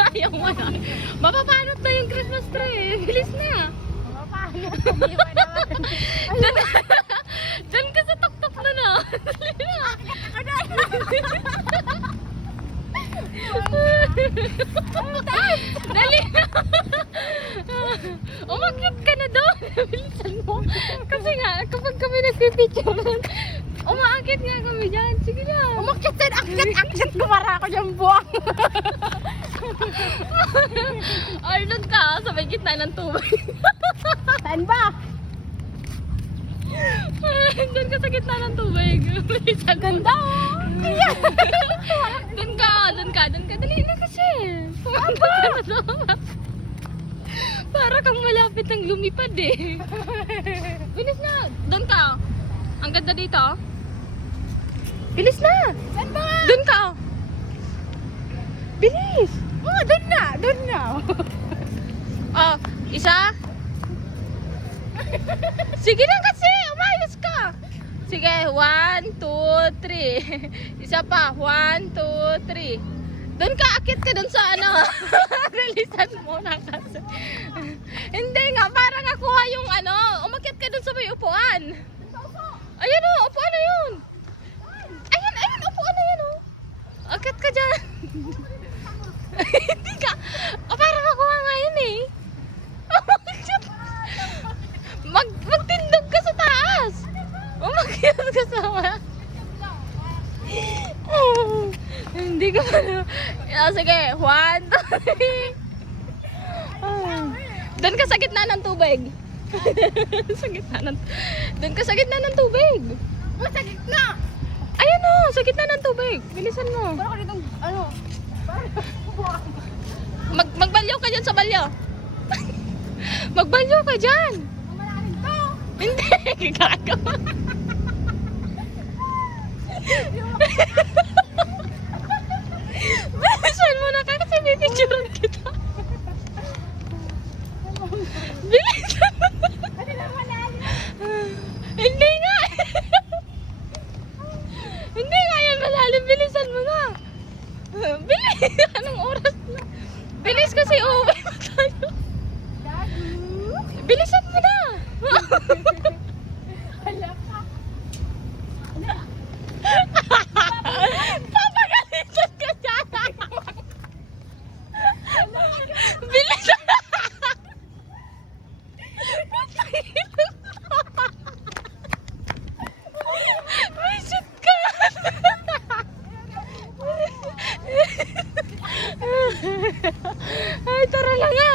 Ayaw mo na. Mapapanot na yung Christmas tree. Bilis na. Paano? Kumiwa naman. Diyan ka sa tuktok na na. Dali na. Dali na. Umakyat ka na doon. Bilisan mo. Kasi nga, kapag kami nagpipicture, umaakit nga kami dyan. Sige na. Umakyat din, akyat. Gumara ako yung buwang. Arnold ka, sa may gitna ng tubig. Saan ba? Doon ka sa gitna ng tubig. Bilisan mo. Ganda oh. Doon ka. Dali na kasi. Pumunta ka na doon. Para kang malapit ng lumipad eh. Bilis na. Doon ka. Ang ganda dito. Bilis na. Saan ba? Doon ka. Bilis. Oh, doon na. Oh, isa. Sige na kasi. Umayos ka. Sige, 1, 2, 3. Isa pa, 1, 2, 3. Doon ka, akit ka doon sa ano. Releasean mo na kasi. Hindi nga, para nakuha yung ano. Umakit ka doon sa may upuan. Ayan o, upuan na yun. Ayan, upuan na yan o. Akit ka dyan. Hindi ka. Para makuha nga yun eh. Magtindog ka sa taas. Umakyat ka sa hindi ka pa na. Sige, 1, 2, 3. Doon ka sa gitna ng tubig. Doon ka sa gitna ng tubig. Oh, sa gitna. Ayan o, sa gitna ng tubig. Bilisan mo. Para ko ditong, ano? Magbalyo ka dyan sa balyo. Magbalyo ka dyan. Malalim to. Hindi, gagawa. Bilisan mo na ka kasi pipicturean kita. Bilisan mo. Kasi na malalim. Hindi nga. Hindi nga yan malalim. Bilisan mo na. Bilis. Anong oras na? Bilis kasi uuwi mo tayo. Bilisan mo na. Hala ka. Papagalitan ka dyan. Bilisan. May shit ka. Ay, tara lang nga.